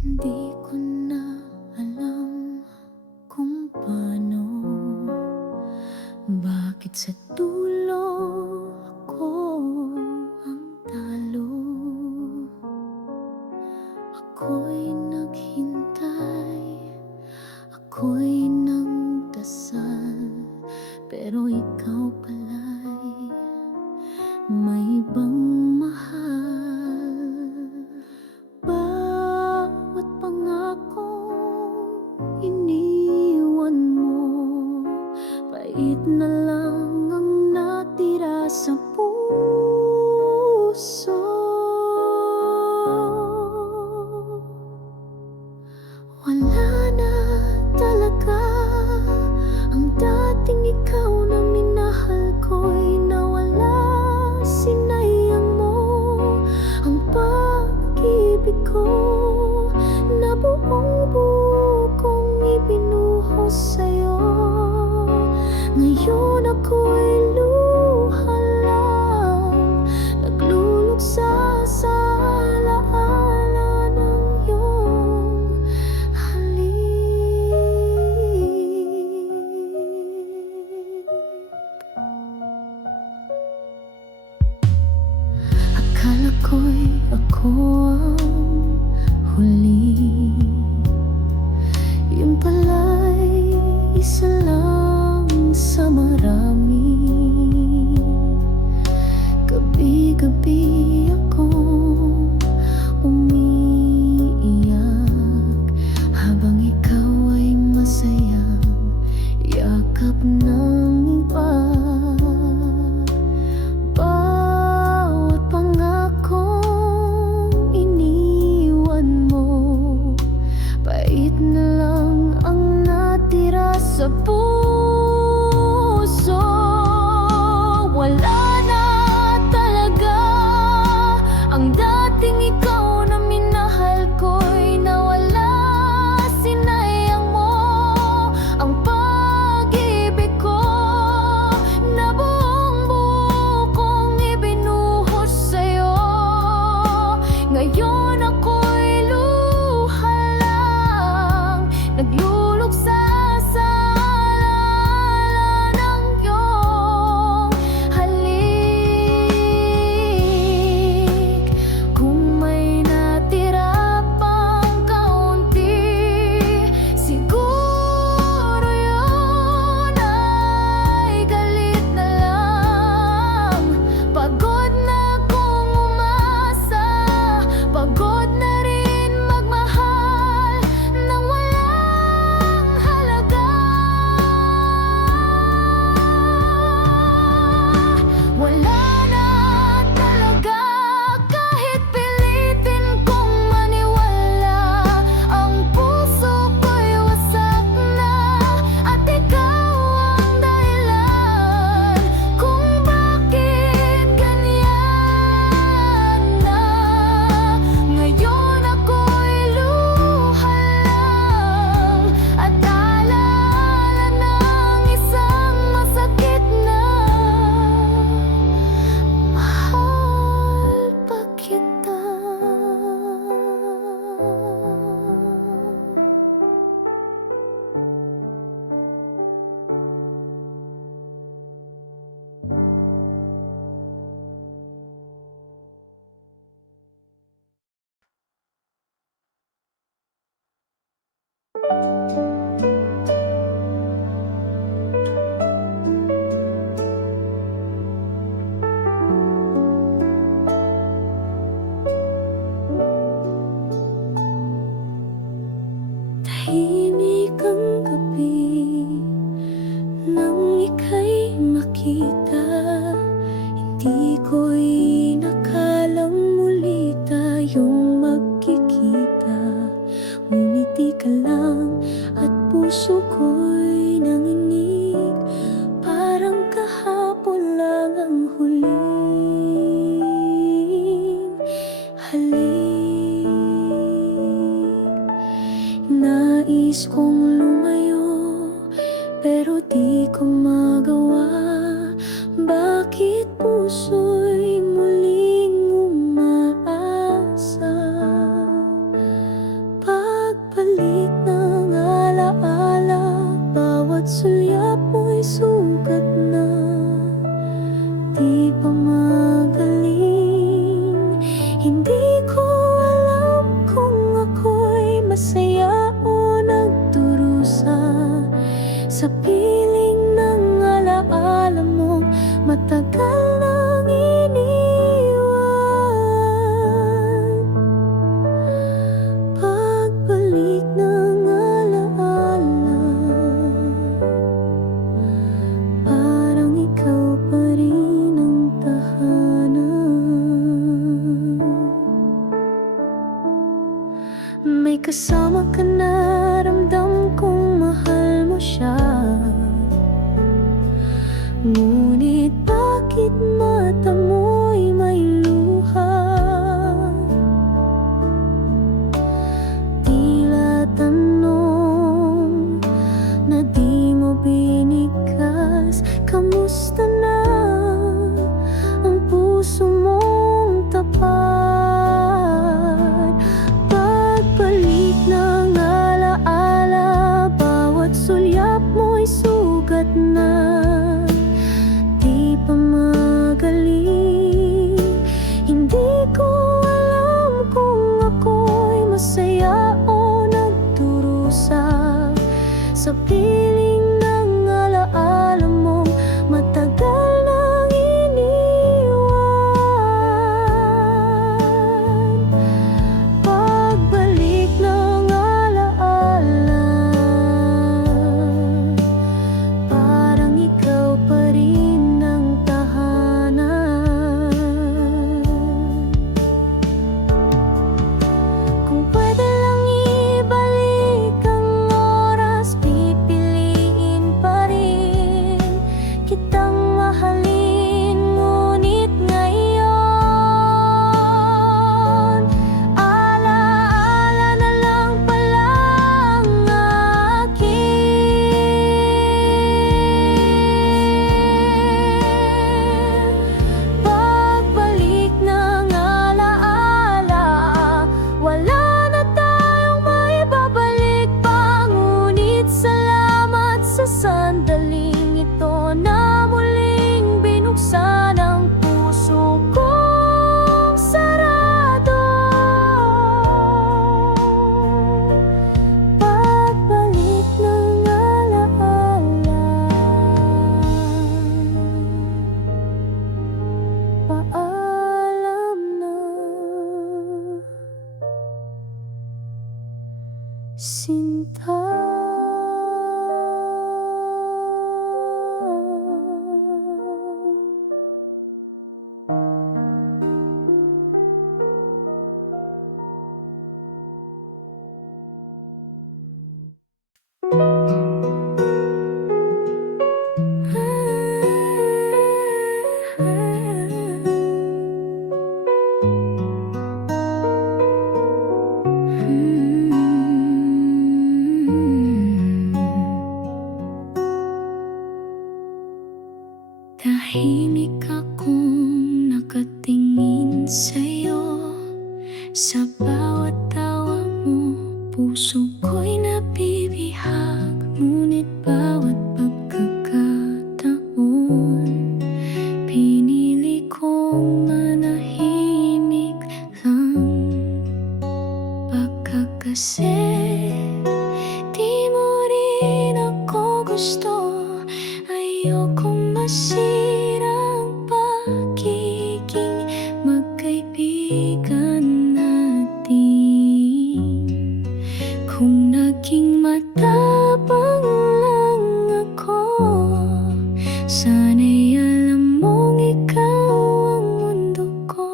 Hindi ko na alam kung paano, bakit sa dulo ako ang talo. Ako'y naghintay, ako'y nagdasal, pero ikaw pala'y may ibang mahal. Bawat pangakong iniwan mo, pait na lang ang natira sa puso. Wala na talaga ang dating ikaw na minahal ko'y nawala. Sinayang mo ang pag-ibig ko na buong-buo kong ibinuhos sa'yo. Ngayon ako'y luha lang, nagluluksa sa alaala ng iyong halik. Akala ko'y ako ang huli, yun pala'y isa lang sa marami. Gabi-gabi akong umiiyak habang ikaw ay masayang yakap ng iba. Bawat pangakong iniwan mo, pait na lang ang natira sa puso. Wala na talaga ang dating ikaw na minahal ko'y nawala. Sinayang mo ang pag-ibig ko na buong-buo kong ibinuhos sa'yo. Ngayon ako'y luha lang, nagluluksa sa alaala ng iyong halik. Kung may natira pang kaunti, siguro yun ay galit na lang. Pagod na akong umasa, pagod na rin magmahal nang walang halaga. Wala na talaga kahit pilitin kong maniwala. Ang puso ko'y wasak na at ikaw ang dahilan kung bakit ganyan na. Ngayon ako'y luha lang at alaala ng isang masakit na mahal pa kita. Tahimik ang gabi nang ika'y makita. Hindi ko inakalang muli tayong magkikita. Ngumiti ka lang at puso ko'y nanginig, parang kahapon lang ang huling halik. Nais kong lumayo pero di ko magawa. Bakit puso'y muling umaasa? May kasama ka na, ramdam kong mahal mo siya. Ngunit bakit mata mo'y may luha? Tila tanong na di mo binigkas. Kamusta na ang puso mong tapat? Pagbalik ng alaala, bawat sulyap mo'y sugat na. Di pa magaling, hindi ko alam kung ako'y masaya o nagdurusa sa piling ng alaala mong matagal nang iniwan. Pagbalik ng alaala, parang ikaw pa rin ang tahanan. Kung pwede lang ibalik ang oras, pipiliin pa rin kitang mahalin. Ngunit ngayon, alaala na lang pala ang akin. Pagbalik ng alaala, wala na tayong maibabalik pa. Ngunit salamat sa sandaling ito na muling binuksan ang puso kong sarado. Pagbalik ng alaala, paalam na, Sinta. Tahimik akong nakatingin sa'yo. Sa bawat tawa mo, puso ko'y nabibihag. Ngunit bawat pagkakataon, pinili kong manahimik lang. Baka kasi di mo rin ako gusto. Ayokong masira ang pagiging magkaibigan natin. Kung naging matapang lang ako, sana'y alam mong ikaw ang mundo ko.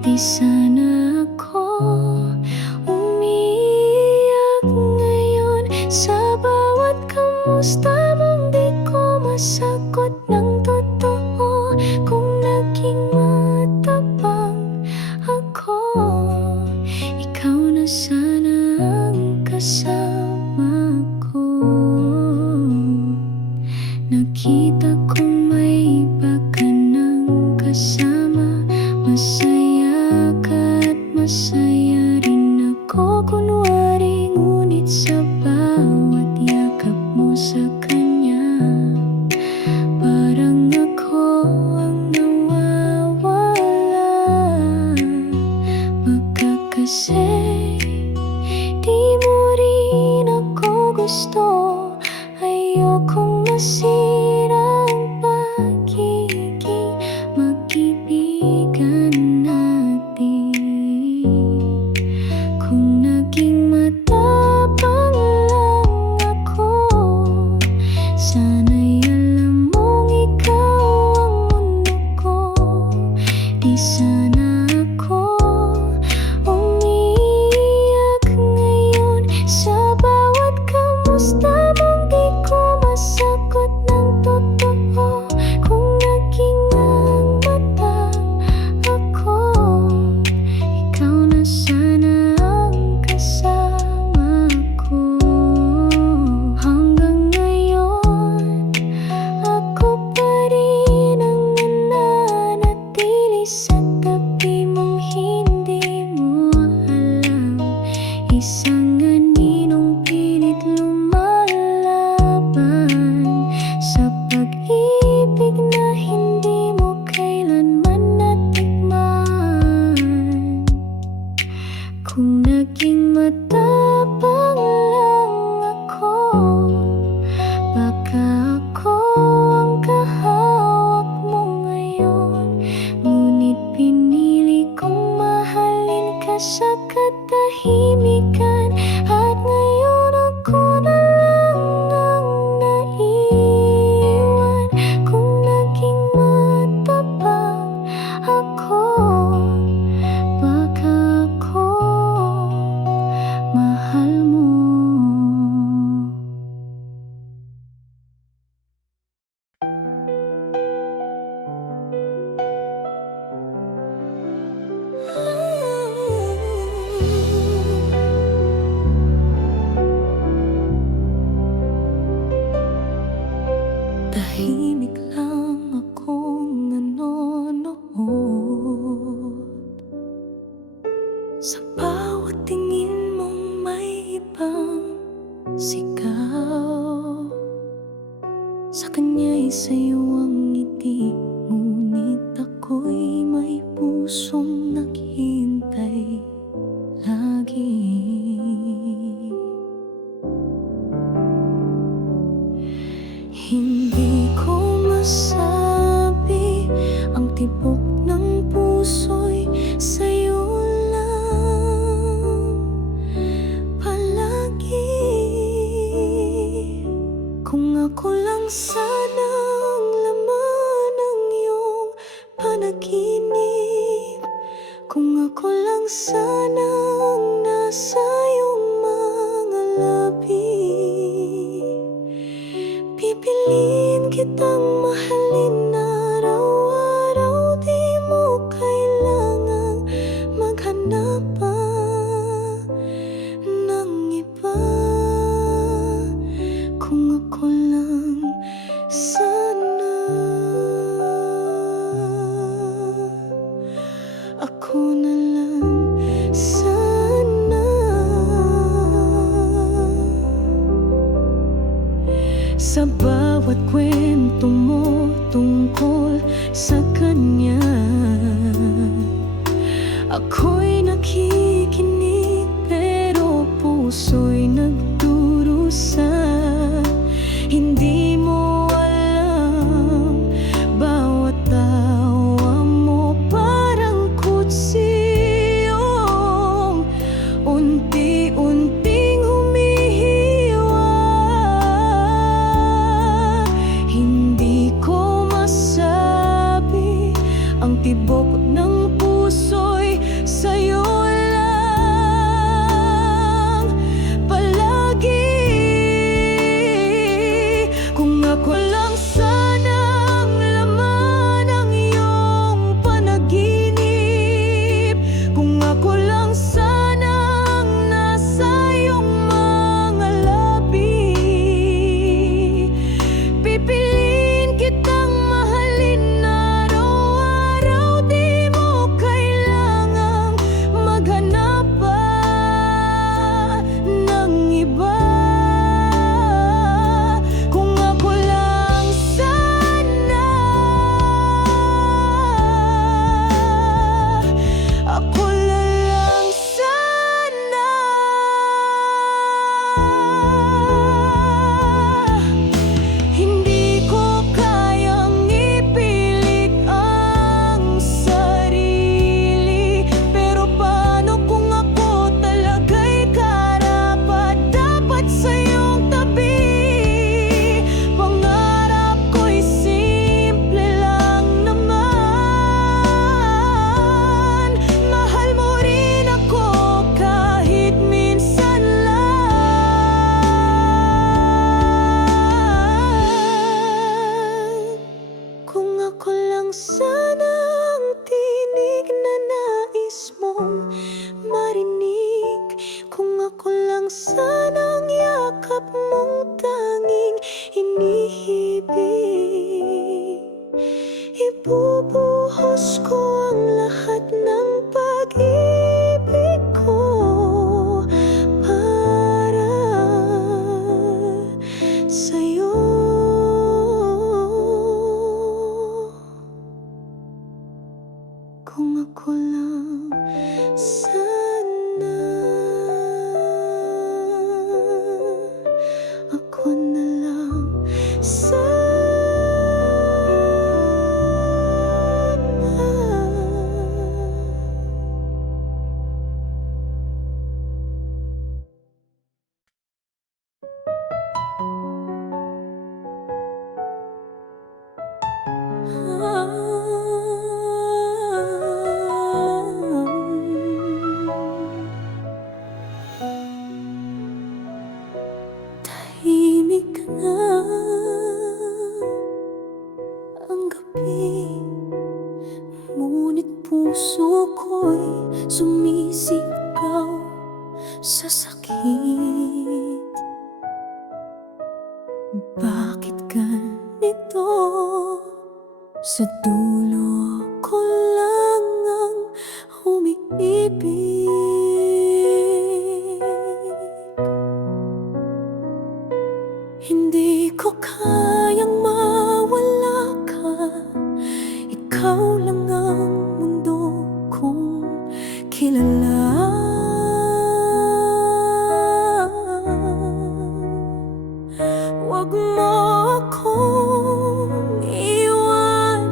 Di sana ako umiiyak ngayon sa bawat kamusta mong di ko masagot ng totoo. Kung naging matapang ako, ikaw na sana ang kasama ko. Nakita kong may iba ka ng kasama. Masaya ka at masaya rin ako kunwari. Ngunit sa bawat yakap mo sa kanya, parang ako ang nawawala. Baka kasi di mo rin ako gusto. Ayokong masira ang pagiging magkaibigan natin. Kung naging matapang lang ako, sana'y alam mong ikaw ang mundo ko. Di sana ako umiiyak Kung naging matapang lang ako, baka ako ang kahawak mo ngayon. Ngunit pinili kong mahalin ka sa katahimikan, at ngayon ako na lang ang naiwan. Kung naging matapang ako, baka ako mahal mo. Tahimik lang akong nanonood sa bawat tingin mong may ibang sigaw. Sa kanya'y sa'yo ang ngiti, ngunit ako'y may pusong naghihintay lagi. Hindi ko masabi ang tibok ng puso'y sa'yo lang palagi. Kung ako lang sana ang laman ng iyong panaginip, kung ako lang sana ang nasa iyong mga labi, pipiliin kitang mahalin araw-araw. Di mo kailangang maghanap pa ng iba. Kung ako lang sana, ako na lang sana. sa sakit. Bakit ganito? Sa dulo ko lang ang umiibig. Hindi ko kayang mawala ka. Ikaw lang ang mundo kong kilala. Huwag mo akong iwan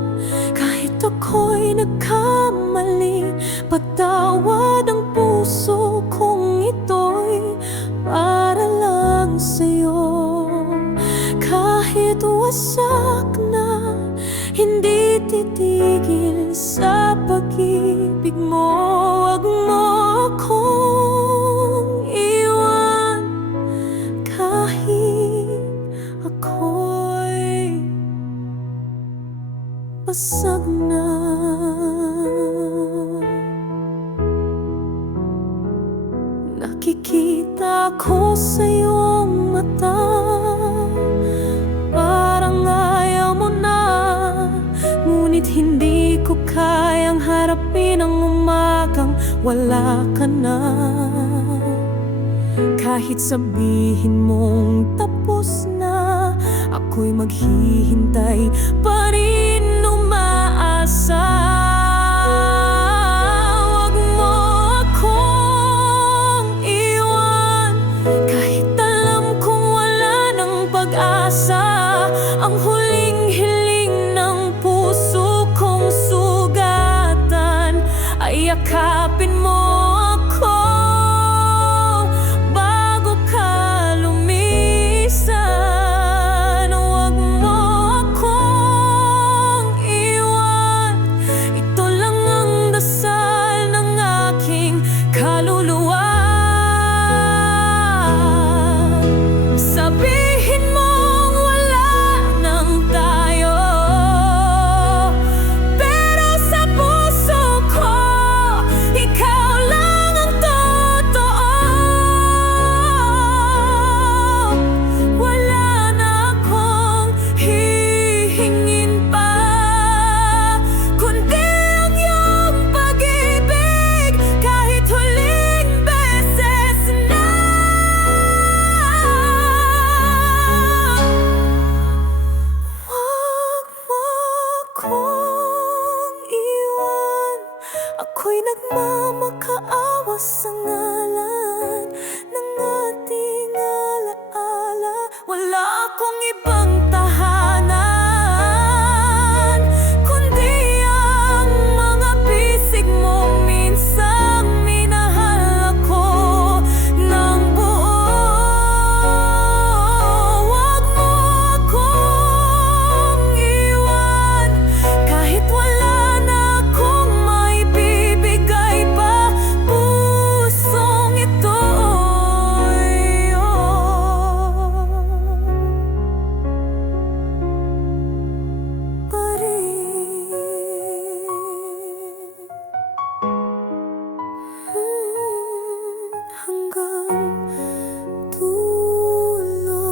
kahit ako'y nagkamali. Patawad ang puso kong ito'y para lang sa'yo. Kahit wasak na, hindi titigil sa pag-ibig mo. Huwag mo akong iwan kahit ako'y basag na. Nakikita ko sa iyong mata, parang ayaw mo na. Ngunit hindi ko kayang harapin ang umagang wala ka na. Kahit sabihin mong tapos na, ako'y maghihintay pa rin umaasa. Huwag mo akong iwan kahit alam kong wala ng pag-asa. Ang huling hiling ng puso kong sugatan ay yakapin mo ako bago ka lumisan. Huwag mo akong iwan, ito lang ang dasal ng aking kaluluwa. Sabihin mong wala nang tayo, pero sa puso ko ikaw lang ang totoo. Wala na akong hihingin pa, kundi ang iyong pag-ibig kahit huling beses na. Huwag mo akong iwan, ako'y nagmamakaawa sa ngalan ng ating alaala. Wala akong ibang tahanan kundi ang mga bisig mo. Minsang minahal ako ng buo. Huwag mo akong iwan kahit wala na akong maibibigay pa. Pusong ito'y pa rin hanggang dulo.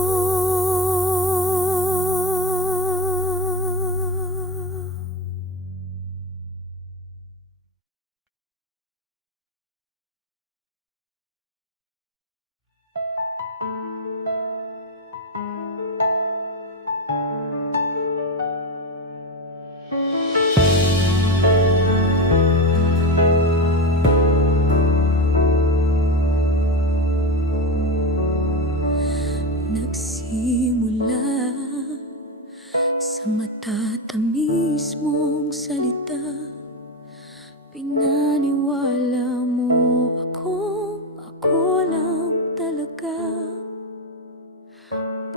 Nagsimula sa matatamis mong salita, pinaniwala mo ako lang talaga.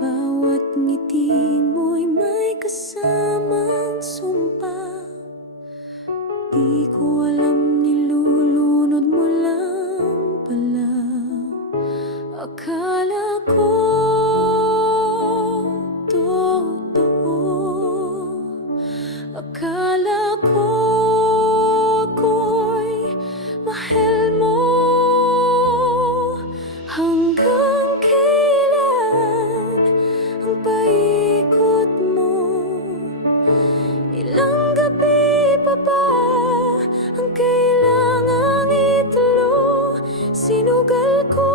Bawat ngiti mo'y may kasamang sumpa. Di ko alam, nilulunod mo lang pala. Akala ko totoo, akala ko ako'y mahal mo. Sinugal ko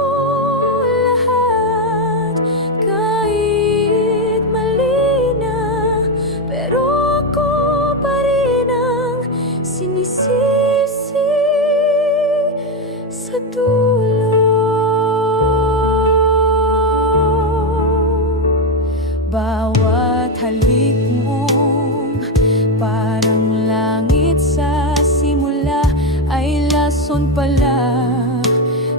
lahat, kahit mali na, pero ako pa rin ang sinisisi sa dulo. Bawat halik mong parang langit sa simula ay lason pala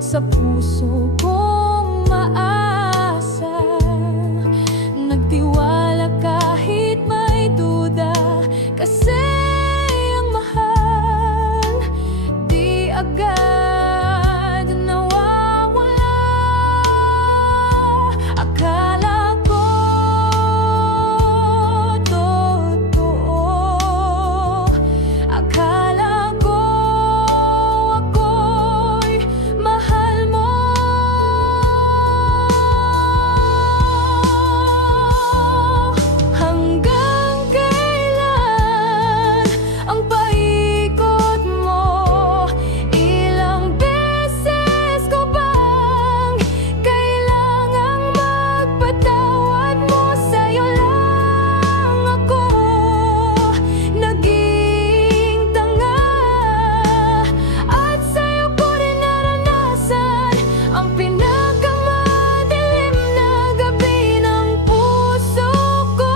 sa puso kong maasa. Nagtiwala kahit may duda, kasi ang mahal di agad nawawala. Akala ko totoo, akala ko ako'y mahal mo. Hanggang kailan ang paikot mo? Ilang beses ko bang kailangang magpatawad mo? Sa'yo lang ako naging tanga, at sa'yo ko rin naranasan ang pinakamadilim na gabi ng puso ko.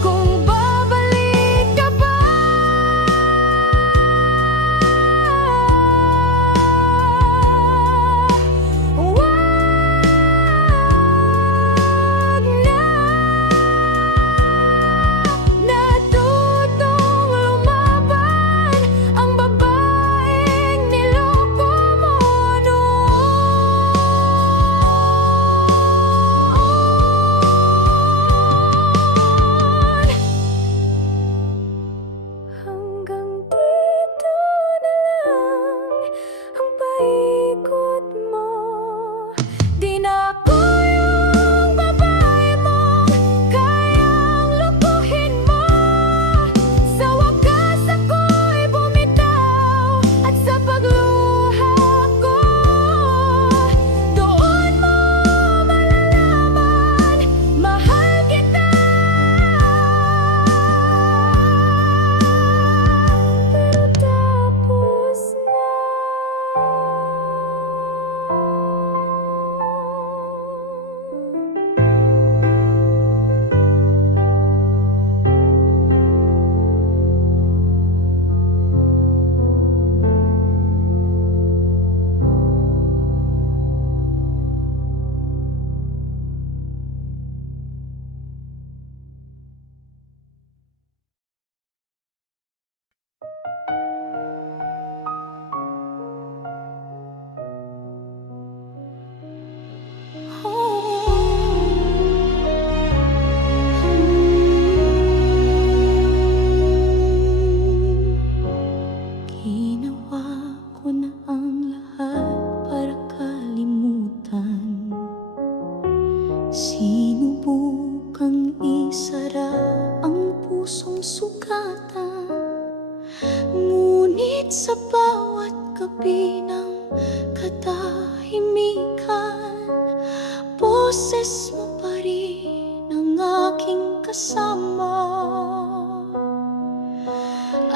Kung babalik ka pa, wag na. Natutong lumaban ang babaeng niloko mo noon. Hanggang dito na lang ang paikot mo. Di na ako yung babae mong kayang lukuhin mo. Sa wakas ako'y bumitaw, at sa pagluha ko doon mo malalaman mahal kita. Pero tapos na. Ginawa ko na ang lahat para kalimutan. Sinubukang isara ang pusong sugatan, ngunit sa bawat gabi ng katahimikan, boses mo pa rin ang aking kasama.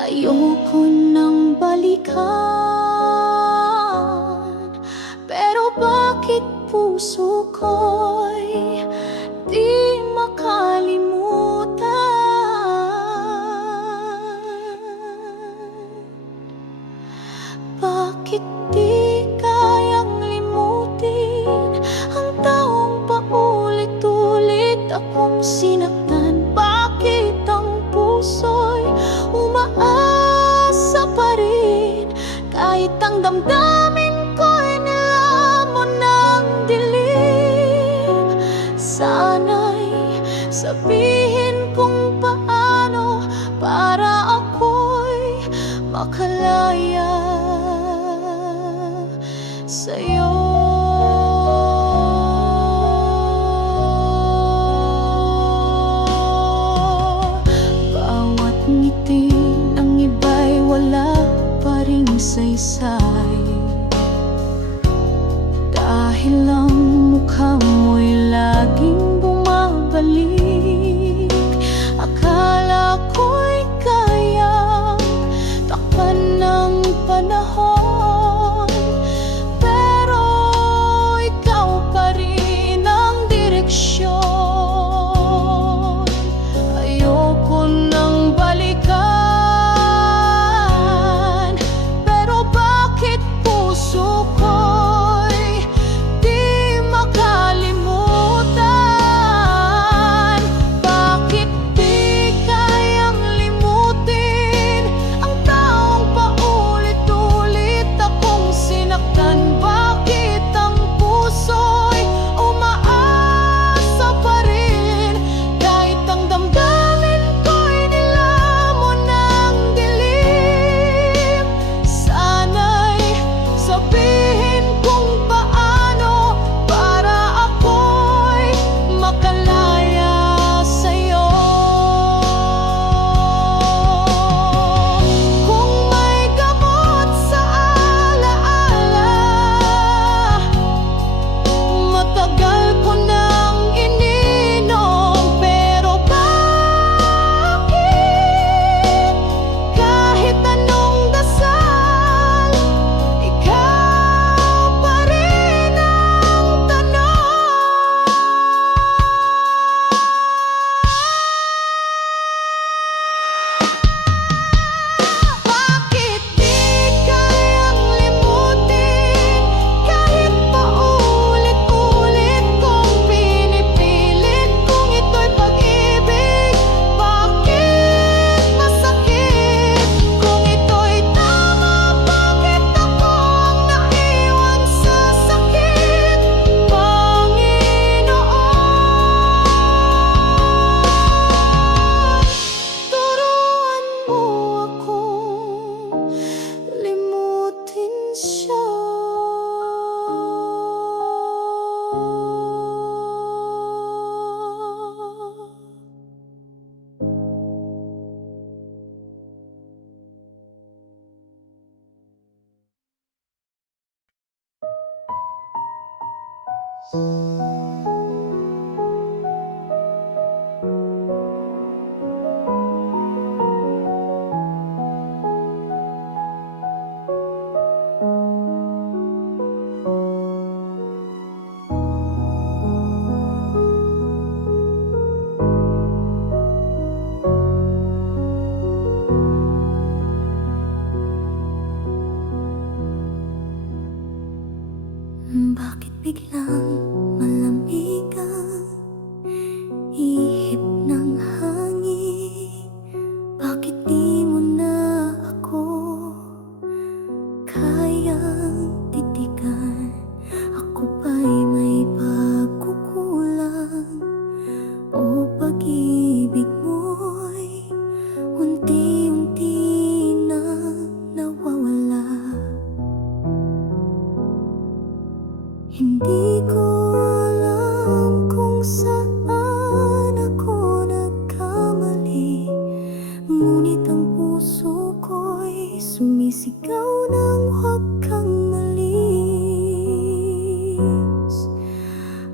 Ayoko nang balikan, pero bakit puso ko'y di makalimutan? Bakit di kayang limutin ang taong paulit-ulit akong sinaktan? Bakit ang puso'y umaasa pa rin kahit ang damdamin ko'y nilamon ng dilim? Sana'y sabihin kung paano para ako'y makalaya sa'yo. Bawat ngiti ng iba'y wala pa ring saysay. mahusay, dahil ang mukha mo'y laging bumabalik. Akala ko'y kayang takpan ng panahon, pero ikaw pa rin ang direksyon. Ayoko nang balikan, pero bakit puso ko'y di makalimutan? Bakit di kayang limutin ang taong paulit-ulit akong sinaktan? Bakit ang puso'y umaasa pa rin kahit ang damdamin ko'y nilamon ng dilim? Sana'y sabihin kung paano para ako'y makalaya sa'yo. Kung may gamot sa alaala, matagal ko nang ininom, pero bakit kahit anong dasal, ikaw pa rin ang tanong? Bakit di kayang limutin kahit paulit-ulit kong pinipilit kung ito'y pag-ibig? Bakit masakit kung ito'y tama? Bakit ako ang naiwan sa sakit, Panginoon? Turuan mo akong limutin siya. Bakit biglang malamig ang ihip ng hangin? Bakit di mo na ako kayang titigan? Ako ba'y may pagkukulang o pag-ibig mo'y unti-unti na nawawala? Hindi ko alam kung saan ako nagkamali, ngunit ang puso ko'y sumisigaw ng huwag kang malis.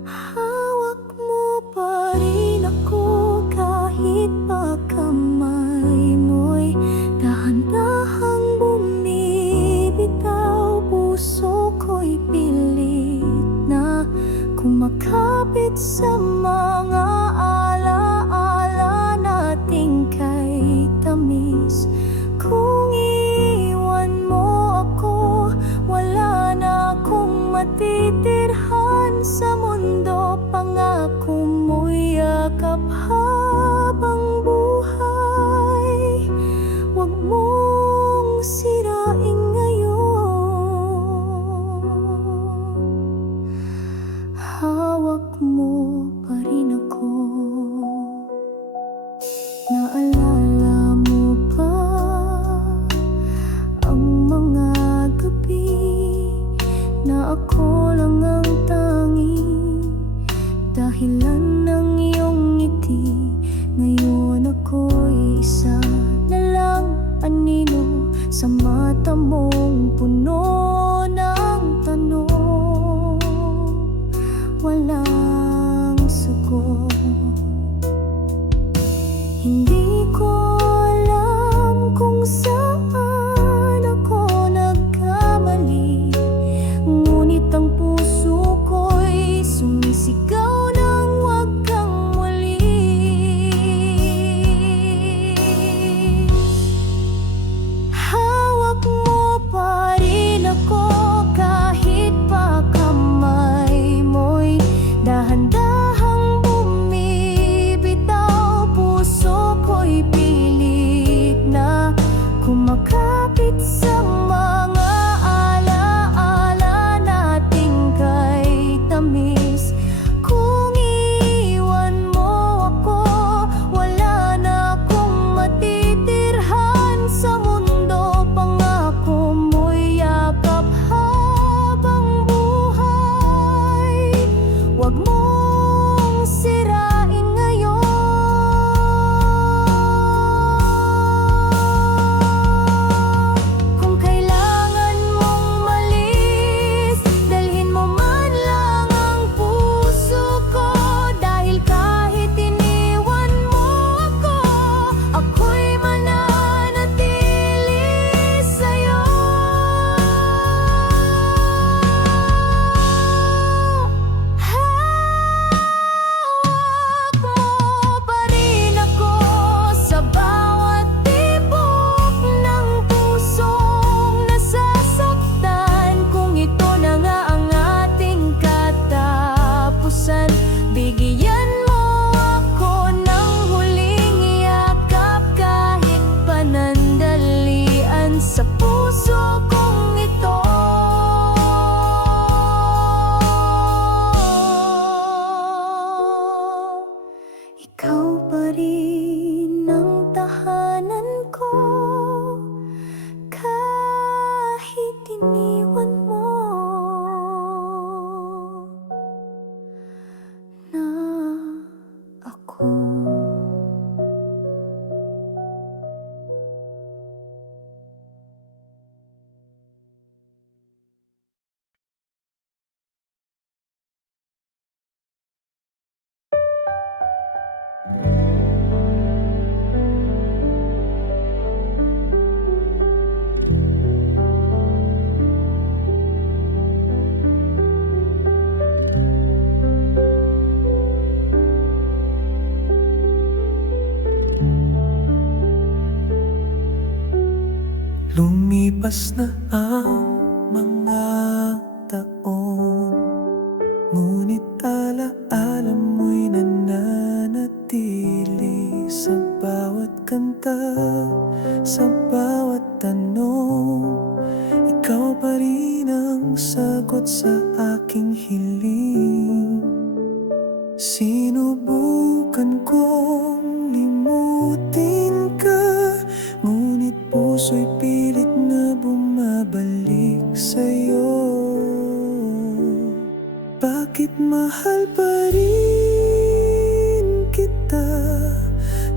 Hawak mo pa rin ako kahit pa kamay mo'y dahan-dahang bumibitaw. Puso ko'y pilit na kumakapit sa mga alaala nating kay tamis. Kung iwan mo ako, wala na akong matitirhan sa mundo. Pangako mo'y yakap habang buhay, huwag mong sirain ngayon. Hawak mo pa rin ako. Naalala mo pa ang mga gabi na ako lang ang tanging dahilan ng iyong ngiti. Ngayon ako'y isa na lang anino sa mata mong puno Lumipas na ang mga taon, ngunit alaala mo'y nananatili sa bawat kanta, sa bawat tanong. Ikaw pa rin ang sagot sa aking hiling. Sinubukan kong limutin ka, ngunit puso'y pilit na bumabalik sa'yo. Bakit mahal pa rin kita,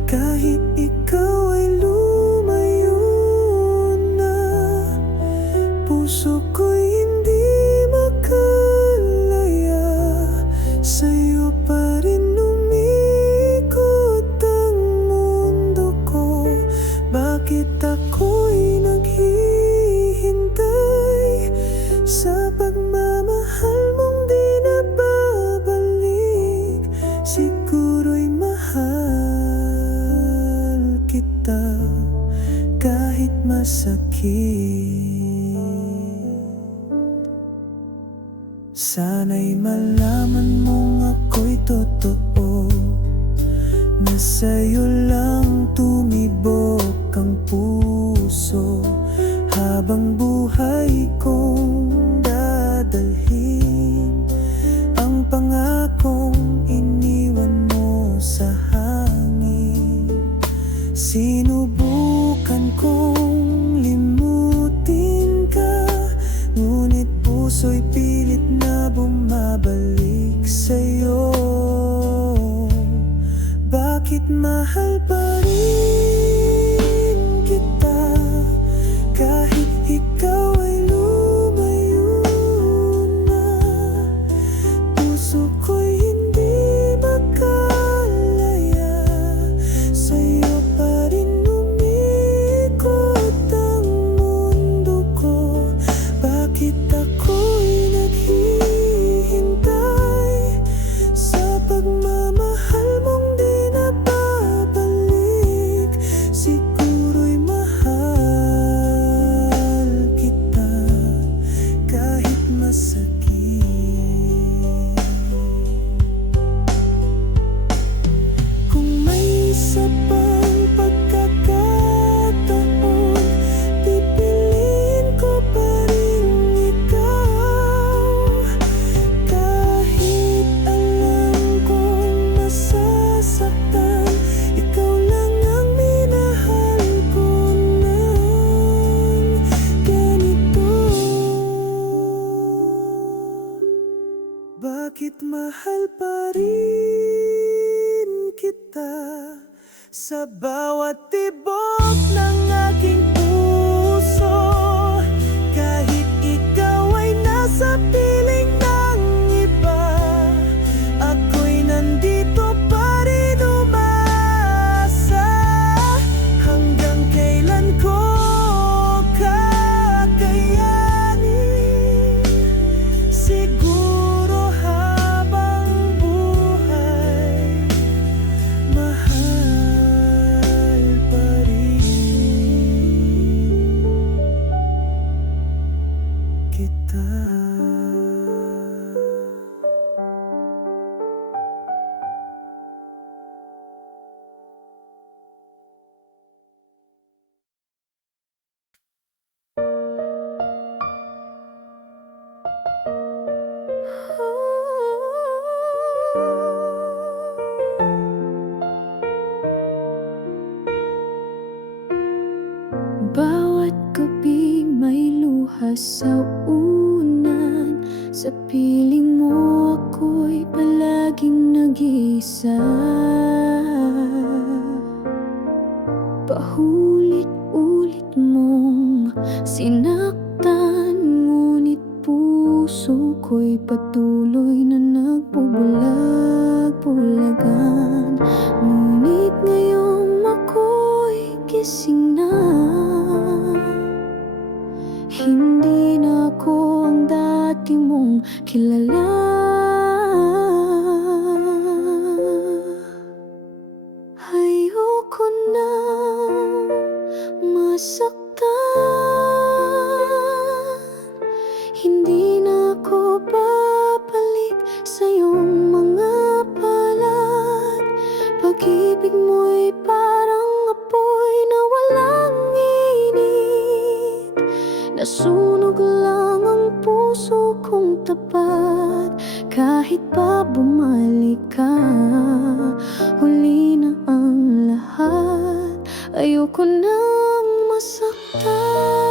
kahit ikaw ay lumayo na? Puso ko'y hindi makalaya, sa'yo pa rin umikot ang mundo ko. Bakit ako'y naghihintay sa pagmamahal mong di na babalik? Siguro'y mahal kita kahit masakit. Sana'y malaman mong ako'y totoo, na sa'yo lang tumibok ang puso. Habang buhay kong dadalhin ang pangakong iniwan mo sa hangin. Sinubukan kong limutin ka, ngunit puso'y pilit na bumabalik sa'yo. Bakit mahal pa rin kita, kahit ikaw ay lumayo na? Puso ko'y hindi makalaya, sa'yo pa rin umikot ang mundo ko. Bakit ako'y naghihintay sa pagmamahal mong di na babalik? Siguro'y mahal kita kahit masakit. Kung may isa pang pagkakataon, pipiliin ko pa rin ikaw. Kahit alam kong masasaktan, ikaw lang ang minahal ko ng ganito. Bakit mahal pa rin kita sa bawat tibok ng aking puso? Kahit ikaw ay nasa piling ng iba, ako'y nandito pa rin umasa. Hanggang kailan ko kakayanin? Siguro habang buhay, mahal pa rin kita. Bawat gabi may luha sa unan, sa piling mo ako'y palaging nag-iisa. Paulit-ulit mong sinaktan, ngunit puso ko'y patuloy na nagbubulag-bulagan. Ngunit ngayong ako'y gising na, hindi na ako ang dati mong kilala. Ayoko na masaktan. Hindi na ako babalik sa iyong mga palad. Pag-ibig mo'y parang apoy na walang init. Nasunog lang ang puso kong tapat. Kahit pa bumalik ka, huli na ang lahat. Ayoko nang masaktan.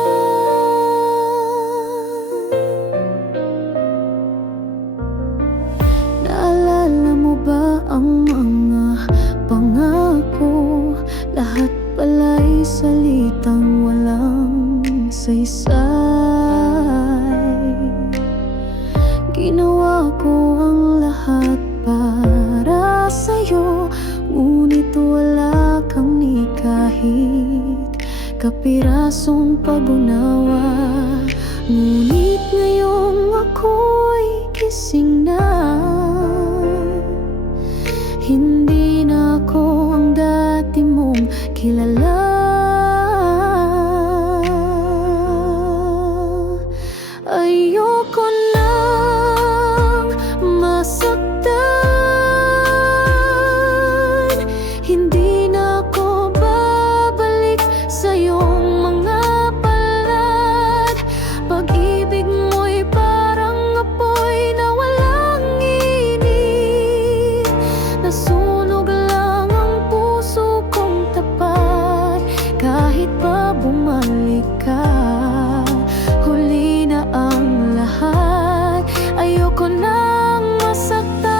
Naalala mo ba ang mga pangako? Lahat pala'y salitang walang saysay. Ginawa ko ang lahat para sa'yo, ngunit wala kang ni kahit kapirasong pag-unawa. Ngunit ngayong ako'y gising na, hindi na ako ang dati mong kilala. Ayoko nang masaktan. Hindi na ako babalik sa iyong mga palad. Pag-ibig mo'y parang apoy na walang init. Nasunog lang ang puso kong tapat. Kahit pa bumalik ka, huli na ang lahat. Ayoko nang masaktan.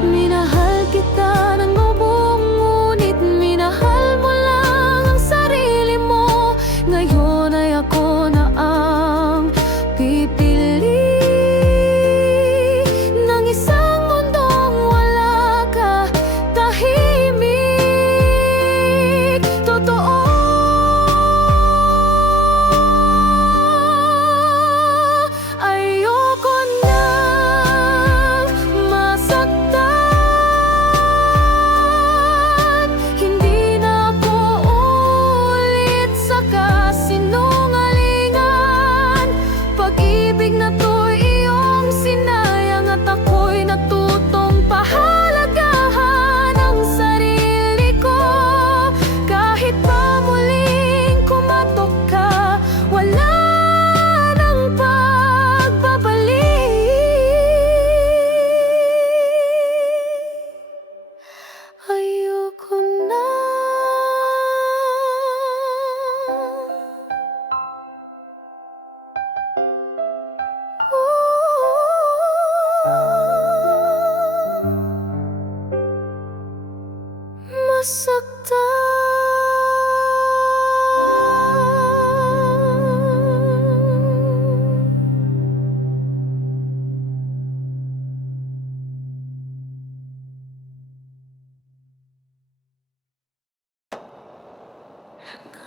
Minahal kita ng lubong, ngunit minahal mo lang ang sarili mo. Ngayon ay ako na ang pipili ng isang mundong wala ka. Tahimik, totoo. Ayoko nang masaktan. Hindi na ako ulit sa kasinungalingan. Pag-ibig na to'y iyong sinayang at ako'y natutong pahalagahan ang sarili ko. Kahit pa muling kumatok ka, wala nang pagbabalik. Ayoko na. Masaktan.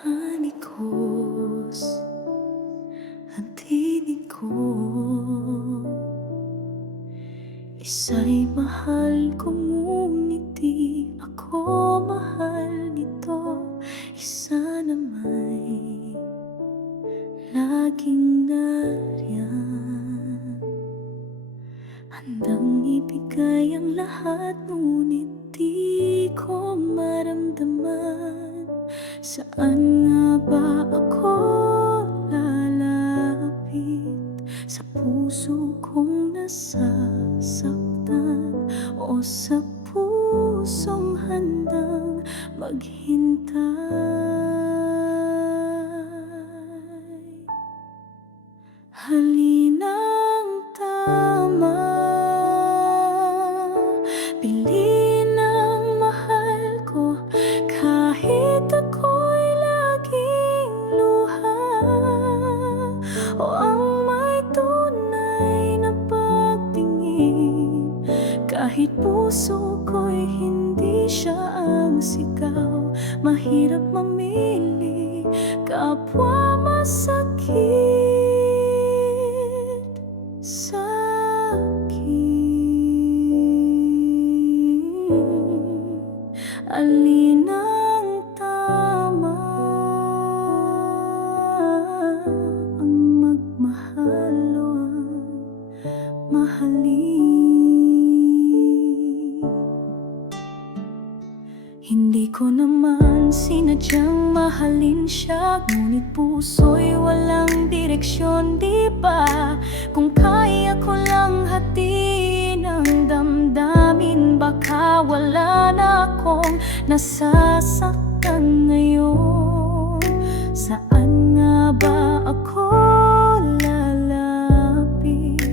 Kanikos ang tinig ko, isa'y mahal ko, ngunit di ako mahal nito. Isa na may laging nariyan, handang ibigay ang lahat, ngunit di ko maramdaman. Saan nga ba ako lalapit sa puso kong nasasaktan, o sa pusong handang maghintay? Halinang tama, piliin ang mahal ko, kahit ako'y laging luha, o ang may tunay na pagtingin. Kahit puso ko'y hindi siya ang sigaw, mahirap mamili, kapwa masakit sa'kin. Alin ang tama? mahalin. Hindi ko naman sinadyang mahalin siya, ngunit puso'y walang direksyon, di ba? Kung kaya ko lang hatiin ang damdamin, baka wala na akong nasasaktan ngayon. Saan nga ba ako lalapit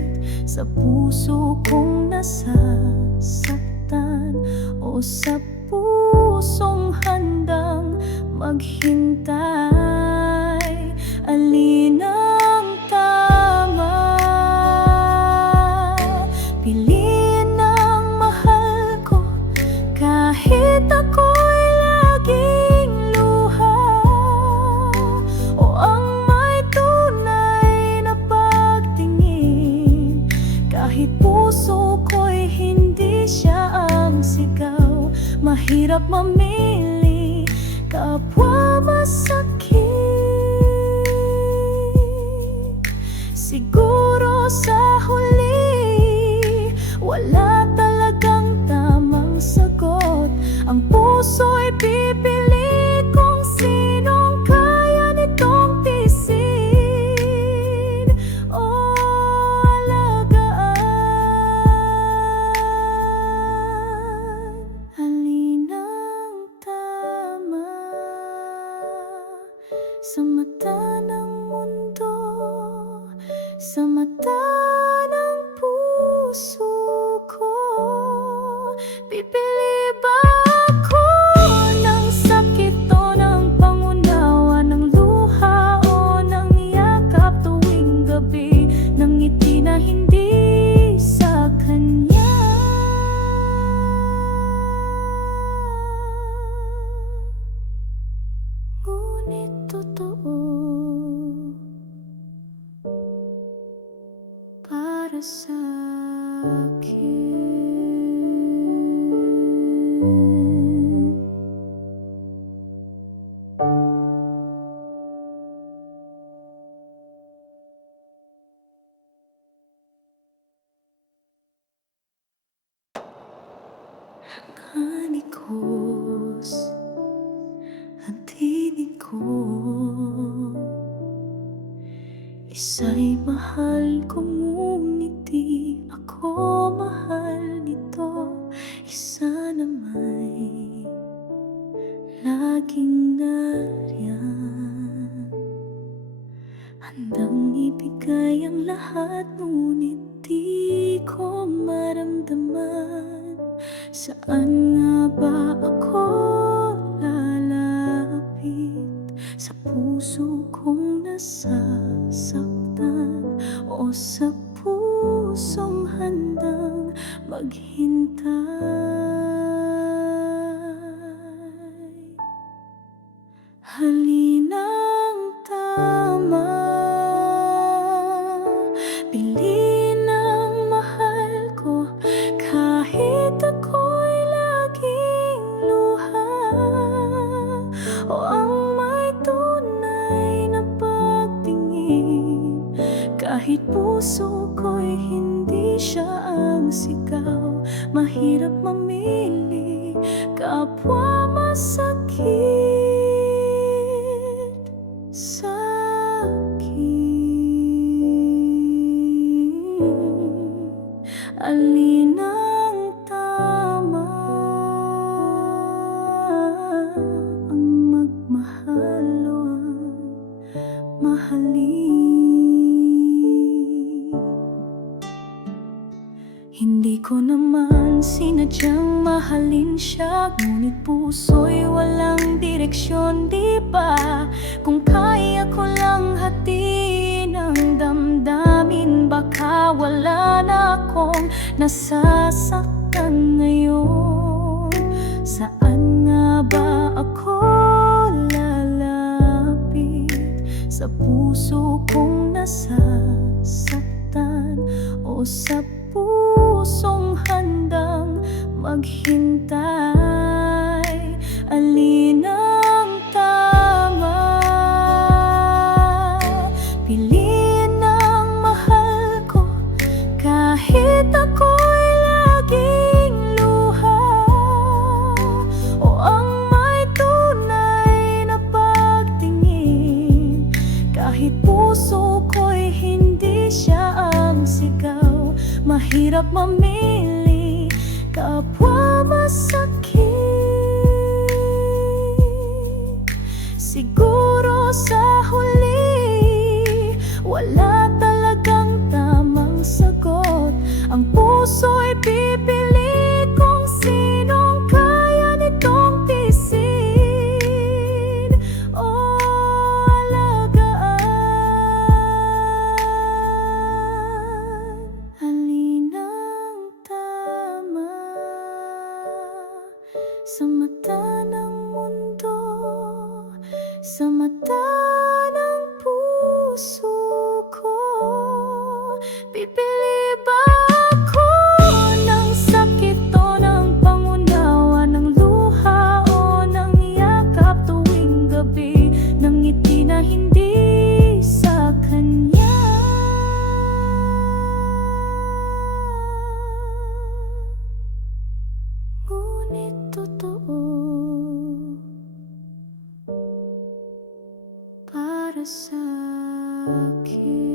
sa puso kong nasasaktan, o sa pusong handang maghintay? Alin ang tama? Piliin ang mahal ko kahit ako'y laging luha, o ang may tunay na pagtingin kahit puso ko'y hindi siya ang sigaw. Mahirap mamili, kapwa masakit. Siguro sa huli, wala talagang tamang sagot. Ang puso'y pipili kung sinong kaya nitong tiisin o alagaan. Alin ang tama sa mata ng mundo, sa mata ng puso ko? Pipili ba ako ng sakit o ng pangunawa, ng luha o ng yakap tuwing gabi, ng ngiti na hindi sa kanya? Ngunit totoo para sa akin. Kanikos ang tinig ko, isa'y mahal ko, ngunit di ako mahal nito. Isa na may laging nariyan, handang ibigay ang lahat, ngunit di ko maramdaman. Saan nga ba ako lalapit sa puso kong nasasaktan, o sa pusong handang maghintay? Alin ang tama? Piliin ang mahal ko kahit ako'y laging luha, o ang may tunay na pagtingin kahit puso ko'y hindi siya ang sigaw. Mahirap mamili, kapwa masakit sa akin. Alin ang tama? Ang magmahal o ang mahalin? Hindi ko naman sinadyang mahalin siya, ngunit puso'y walang direksyon, di ba? Kung kaya ko lang hatiin ang damdamin, baka wala na akong nasasaktan ngayon. Saan nga ba ako lalapit sa puso kong nasasaktan, o sa pusong handang maghintay? Alin ang tama? Piliin ang mahal ko kahit hirap mamili, kapwa masakit. Siguro sa huli, wala talagang tamang sagot. Ang puso'y pipili kung sinong kaya nitong tiisin o alagaan. Alin ang tama sa mata ng mundo, sa mata ng puso ko? Pipili ba ako ng sakit o ng pangunawa, ng luha o ng yakap tuwing gabi, ng ngiti na hindi sa kanya? Ngunit totoo para sa akin.